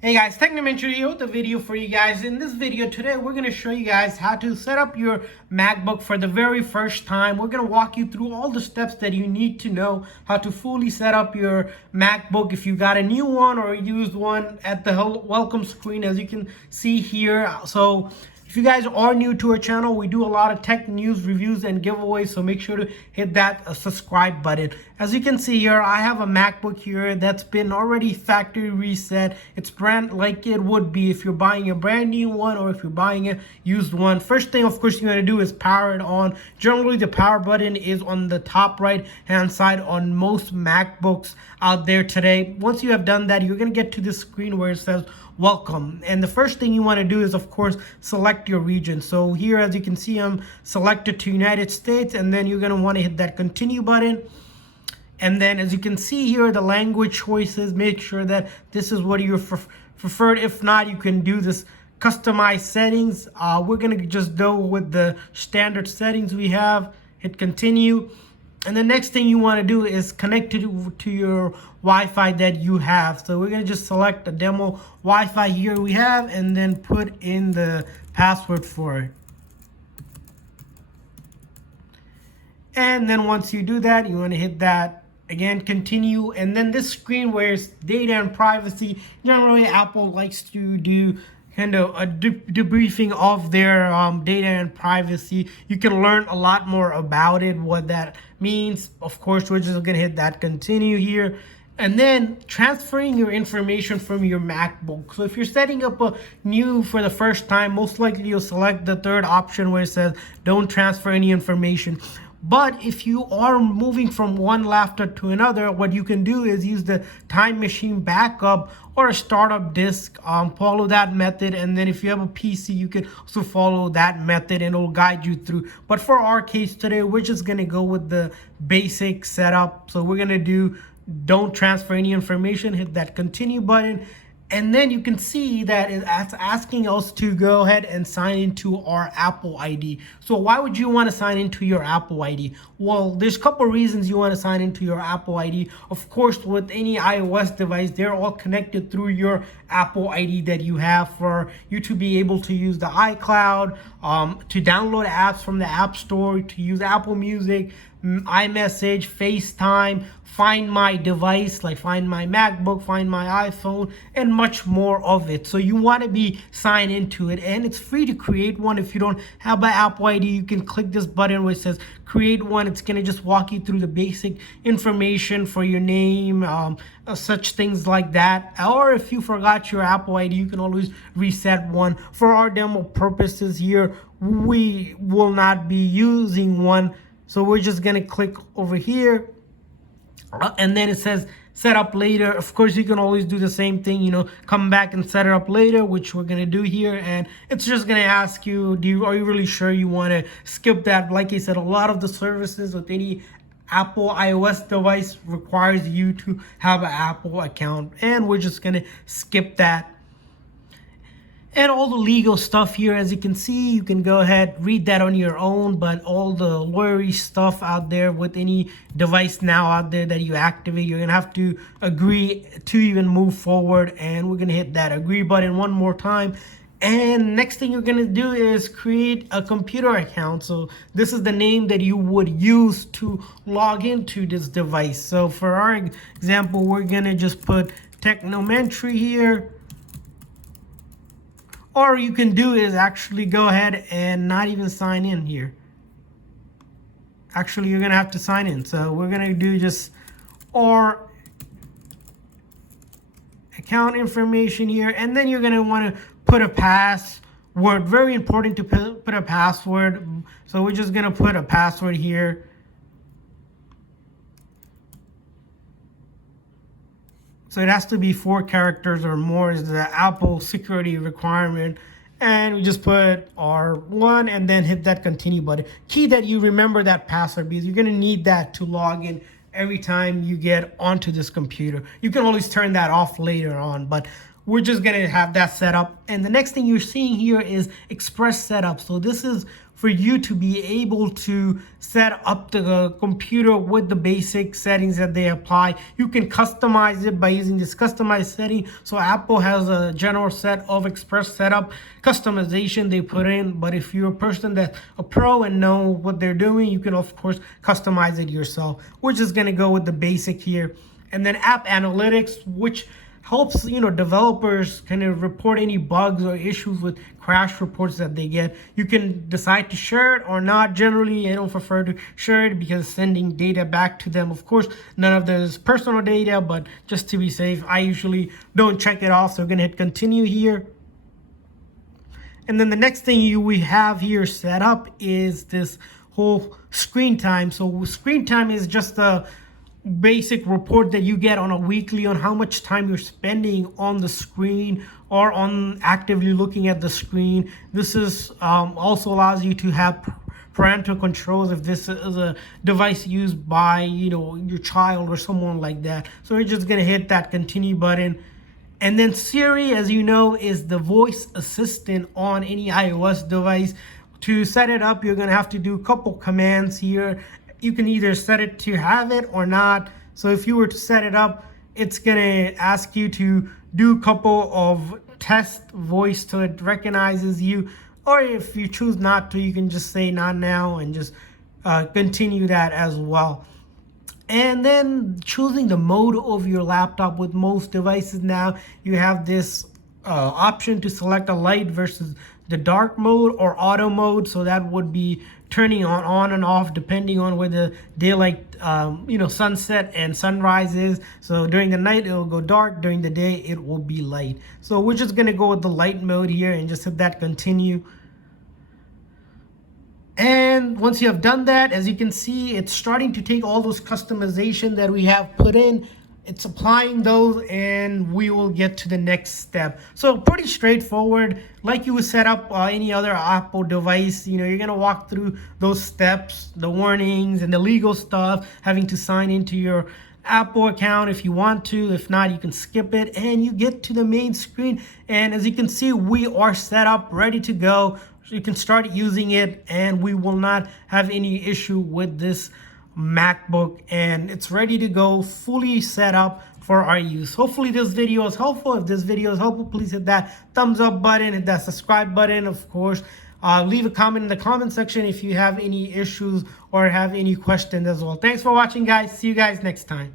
Hey guys, Technomentary here with a video for you guys. In this video today, we're going to show you guys how to set up your MacBook for the very first time. We're going to walk you through all the steps that you need to know how to fully set up your MacBook if you got a new one or a used one at the welcome screen, as you can see here. So if you guys are new to our channel, we do a lot of tech news, reviews, and giveaways, so make sure to hit that subscribe button. As you can see here, I have a MacBook here that's been already factory reset. It's brand like it would be if you're buying a brand new one or if you're buying a used one. First thing, of course, you're going to do is power it on. Generally, the power button is on the top right-hand side on most MacBooks out there today. Once you have done that, you're going to get to this screen where it says welcome, and the first thing you want to do is, of course, select your region. So here, as you can see, I'm selected to United States, and then you're going to want to hit that continue button. And then, as you can see here, the language choices, make sure that this is what you preferred. If not, you can do this customize settings. We're going to just go with the standard settings we have. Hit continue. And the next thing you want to do is connect it to your Wi-Fi that you have. So we're going to just select the demo Wi-Fi here we have and then put in the password for it. And then once you do that, you want to hit that again, continue. And then this screen where it's data and privacy, generally Apple likes to do kind of a debriefing of their data and privacy. You can learn a lot more about it, what that means. Of course, we're just going to hit that continue here. And then transferring your information from your MacBook. So if you're setting up a new for the first time, most likely you'll select the third option where it says don't transfer any information. But if you are moving from one laptop to another, what you can do is use the time machine backup or a startup disk. Follow that method, and then if you have a PC, you can also follow that method and it will guide you through. But for our case today, we're just going to go with the basic setup. So we're going to do don't transfer any information, hit that continue button. And then you can see that it's asking us to go ahead and sign into our Apple ID. So why would you want to sign into your Apple ID? Well, there's a couple reasons you want to sign into your Apple ID. Of course, with any iOS device, they're all connected through your Apple ID that you have for you to be able to use the iCloud, to download apps from the App Store, to use Apple Music, iMessage, FaceTime, Find My device, like Find My MacBook, Find My iPhone, and much more of it. So you want to be signed into it, and it's free to create one. If you don't have an Apple ID, you can click this button where it says create one. It's going to just walk you through the basic information for your name, such things like that. Or if you forgot your Apple ID, you can always reset one. For our demo purposes here, we will not be using one. So we're just going to click over here. And then it says set up later. Of course, you can always do the same thing, come back and set it up later, which we're going to do here. And it's just going to ask you, are you really sure you want to skip that? Like I said, a lot of the services with any Apple iOS device requires you to have an Apple account. And we're just going to skip that. And all the legal stuff here, as you can see, you can go ahead, read that on your own, but all the lawyery stuff out there with any device now out there that you activate, you're going to have to agree to even move forward. And we're going to hit that agree button one more time. And next thing you're going to do is create a computer account. So this is the name that you would use to log into this device. So for our example, we're going to just put Technomentary here. Or you can do is actually go ahead and not even sign in here. Actually, you're going to have to sign in. So we're going to do just or account information here. And then you're going to want to put a password. Very important to put a password. So we're just going to put a password here. So it has to be 4 characters or more is the Apple security requirement. And we just put R1 and then hit that continue button. Key that you remember that password because you're going to need that to log in every time you get onto this computer. You can always turn that off later on, but we're just going to have that set up. And the next thing you're seeing here is Express Setup. So this is for you to be able to set up the computer with the basic settings that they apply. You can customize it by using this customize setting. So Apple has a general set of express setup customization they put in, but if you're a person that's a pro and know what they're doing, you can of course customize it yourself. We're just gonna go with the basic here. And then app analytics, which helps developers kind of report any bugs or issues with crash reports that they get. You can decide to share it or not. Generally, I don't prefer to share it because sending data back to them, of course, none of this is personal data, but just to be safe, I usually don't check it off. So we're gonna hit continue here. And then the next thing we have here set up is this whole screen time. So screen time is just a basic report that you get on a weekly on how much time you're spending on the screen or on actively looking at the screen. This is also allows you to have parental controls if this is a device used by your child or someone like that. So we're just gonna hit that continue button. And then Siri, as you know, is the voice assistant on any iOS device. To set it up, you're gonna have to do a couple commands here. You can either set it to have it or not. So if you were to set it up, it's gonna ask you to do a couple of test voice so it recognizes you. Or if you choose not to, you can just say not now and just continue that as well. And then choosing the mode of your laptop. With most devices now, you have this option to select a light versus the dark mode or auto mode. So that would be turning on and off depending on where the daylight, sunset and sunrise is. So during the night, it will go dark. During the day, it will be light. So we're just gonna go with the light mode here and just hit that continue. And once you have done that, as you can see, it's starting to take all those customization that we have put in. It's applying those, and we will get to the next step. So pretty straightforward. Like you would set up any other Apple device, you're gonna walk through those steps, the warnings and the legal stuff, having to sign into your Apple account if you want to. If not, you can skip it and you get to the main screen. And as you can see, we are set up, ready to go. So you can start using it and we will not have any issue with this MacBook, and it's ready to go, fully set up for our use. Hopefully this video is helpful. If this video is helpful, please hit that thumbs up button, hit that subscribe button, of course. Leave a comment in the comment section if you have any issues or have any questions as well. Thanks for watching, guys. See you guys next time.